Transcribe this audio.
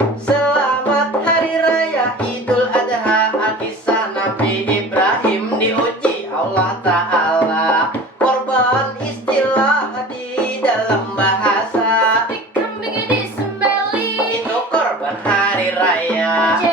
Selamat Hari Raya Idul Adha, kisah Nabi Ibrahim diuji Allah Ta'ala. Korban istilah di dalam bahasa, Kambing disembelih itu korban hari raya.